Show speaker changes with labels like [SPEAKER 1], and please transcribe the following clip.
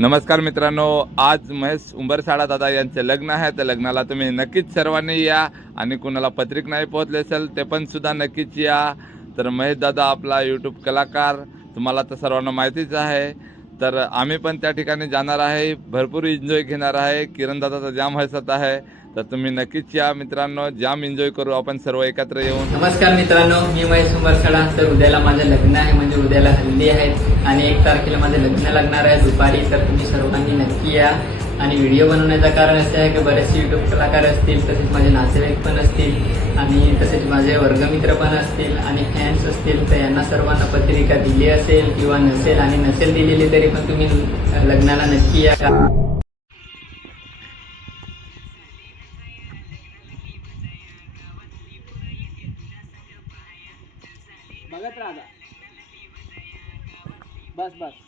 [SPEAKER 1] नमस्कार मित्रांनो आज महेश उंबरसाडा दादा यांचे लग्न आहे. त्या लग्नाला तुम्ही नक्कीच सर्वांनी या आणि कुणाला पत्रिक नाही पोहोचले असेल ते पण सुद्धा नक्कीच या. तर महेश दादा आपला यूट्यूब कलाकार तुम्हाला तर सर्वांना माहितीच आहे. तर आम्ही पण त्या ठिकाणी जाणार आहे. भरपूर एन्जॉय घेणार आहे. किरणदादाचा जाम हसत आहे. तर तुम्ही नक्कीच या मित्रांनो. जाम एन्जॉय करू. आपण सर्व एकत्र येऊन.
[SPEAKER 2] नमस्कार मित्रांनो. मी महेश उमरसडा तर उद्याला माझं लग्न आहे. म्हणजे उद्याला हल्ली आहे. आणि एक तारखेला माझं लग्न लागणार आहे. दुपारी तर तुम्ही सर्वांनी नक्की या. आणि व्हिडिओ बनवण्याचं कारण असं आहे की बरेचसे युट्यूब कलाकार असतील तसेच माझे नातेवाईक पण असतील आणि तसेच माझे वर्गमित्र पण असतील आणि फॅन्स असतील तर यांना सर्वांना पत्रिका दिली असेल किंवा नसेल आणि नसेल दिलेली तरी पण तुम्ही लग्नाला नक्की या.
[SPEAKER 3] बघत राहा बस बस.